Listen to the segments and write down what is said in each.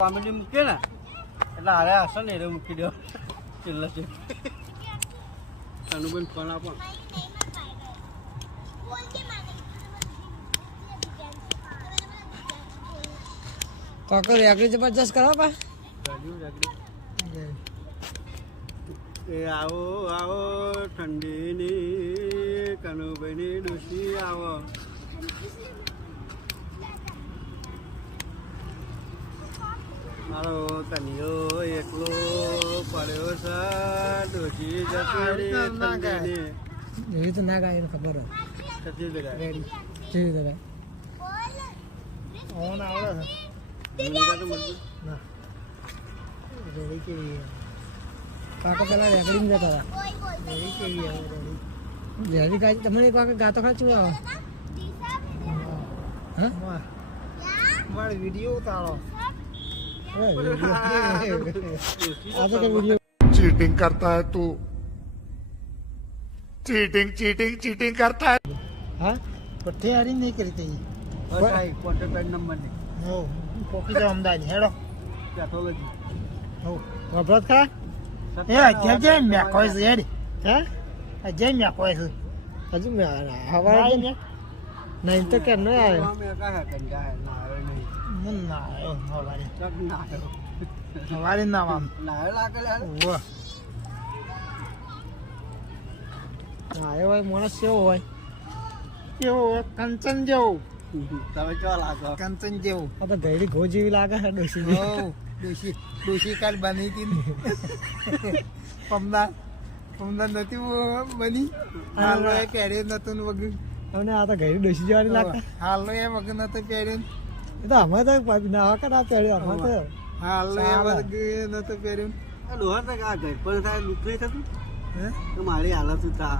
comedy મૂકે ને એટલે હારે હશે ને એ મૂકી દો છેલ્લા છે અનુબંધ ફોન આપો કાકા રેગડી જબરજસ્ત કરો પા એ આવો આવો ઠંડીની કનુભાઈની ડોશી આવો મારો કનિયો એકલો પડ્યો છે ડોશી જતી એવી તો ના ગાય ખબર કતી જગ્યાએ રેડી જેવી તો ગાય ઓન આવડે છે ના રેડી કેવી કાકા પેલા રેકડિંગ જતા હતા રેડી કેવી રેડી ગાય તમને કાકા ગાતો ખાચું આવે હા મારો વિડિયો ઉતારો चीटिंग करता है तू चीटिंग चीटिंग चीटिंग करता है हाँ पट्टे यारी नहीं करते ભાઈ કોન્ટેક્ટ નંબર ને हो કોપી તો અમદાવાદ હેડો પેથોલોજી हो વપરાત ખરા એ અત્યારે જઈ મેં કોઈ છે હેડ હે જઈ મેં કોઈ છે હજુ મેં હવારે ને નહીં તો કે ન આવે અમે કહા કંજા ના આવે નહીં મન ના આવ્યો હવારે ચક ના આવ્યો હવારે ના આમ ના આવ્યો લાગે લે વાહ આવ્યો હોય માણસ કેવો હોય કેવો હોય કંચન જેવો તમે ચો લાગો કંચન જેવો આ તો ગયડી ઘો જેવી લાગે છે ડોશી ડોશી ડોશી કાલ બની હતી પમદાર નથી બની હાલનો એ પહેર્યો નતું વગર અને આ તો ગયડી ડોશી જેવાની લાગે હાલનો એ વગર નતો પહેર્યો એ તો અમે તો ના ના પહેર્યો અમે તો હાલનો એ વગર નતો પહેર્યો આ ડોહર તો આ ઘર પર થાય દુઃખ નહીં થતું હે તો મારી હાલત ઉતા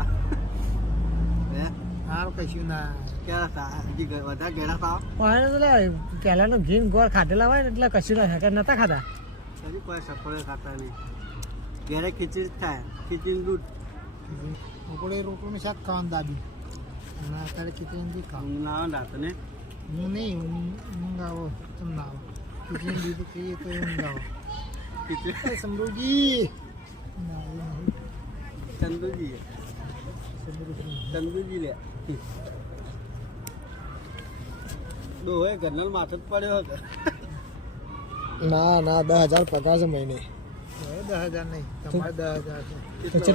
હે હાલ કશું ના ક્યારે થા હજી વધારે ઘેરા થાવ પાણી તો લે પહેલાનો ઘી ગોળ ખાધેલા હોય ને એટલે કશું ના થાય નતા ખાતા હજી કોઈ સફળ ખાતા નહીં ઘેરે ખીચડી જ થાય ખીચડી દૂધ આપણે રોટલું શાક ખાવાનું દાબી ના અત્યારે ખીચડી નથી ખાવું ના આવે રાત ને હું નહીં ઊંઘ આવો તમે ના આવો ખીચડી દૂધ ખાઈએ તો ઊંઘ આવો ખીચડી સમૃદ્ધિ ચંદુજી ચંદુજી લે ડોહે ઘરનાલ માથે જ પડ્યો હતો ના 10,000 પગાર છે મહિને 10,000 નહીં તમારે 10,000 છે